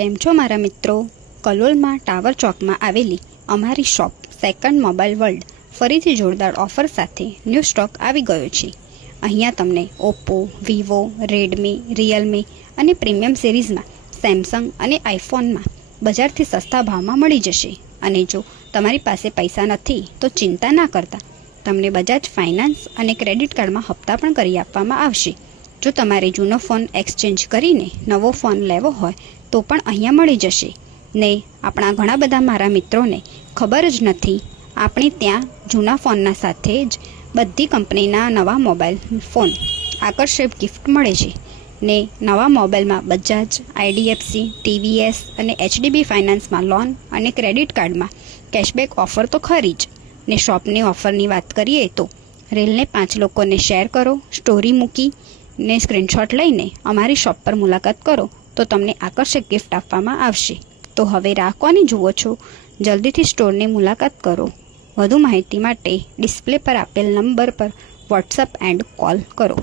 કેમ છો મારા મિત્રો? કલોલમાં ટાવર ચોકમાં આવેલી અમારી શોપ સેકન્ડ મોબાઈલ વર્લ્ડ ફરીથી જોરદાર ઓફર સાથે ન્યૂ સ્ટોક આવી ગયો છે. અહીંયા તમને ઓપ્પો, વિવો, રેડમી, રિયલમી અને પ્રીમિયમ સિરીઝમાં સેમસંગ અને આઈફોનમાં બજારથી સસ્તા ભાવમાં મળી જશે. અને જો તમારી પાસે પૈસા નથી તો ચિંતા ના કરતા, તમને બજાજ ફાઇનાન્સ અને ક્રેડિટ કાર્ડમાં હપ્તા પણ કરી આપવામાં આવશે. જો તમારે જૂનો ફોન એક્સચેન્જ કરીને નવો ફોન લેવો હોય તો પણ અહીંયા મળી જશે. ને આપણા ઘણા બધા મારા મિત્રોને ખબર જ નથી, આપણે ત્યાં જૂના ફોનના સાથે જ બધી કંપનીના નવા મોબાઈલ ફોન આકર્ષક ગિફ્ટ મળે છે. ને નવા મોબાઈલમાં બજાજ, આઈડીએફસી, ટીવીએસ અને એચડીબી ફાઇનાન્સમાં લોન અને ક્રેડિટ કાર્ડમાં કેશબેક ઓફર તો ખરી જ. ને શોપની ઓફરની વાત કરીએ તો રીલને 5 લોકોને શેર કરો, સ્ટોરી મૂકી ને સ્ક્રીનશોટ લઈને અમારી શોપ પર મુલાકાત કરો તો તમને આકર્ષક ગિફ્ટ આપવામાં આવશે. તો હવે રાહ કોની જુઓ છો? જલ્દીથી સ્ટોરની મુલાકાત કરો. વધુ માહિતી માટે ડિસ્પ્લે પર આપેલ નંબર પર વોટ્સઅપ એન્ડ કોલ કરો.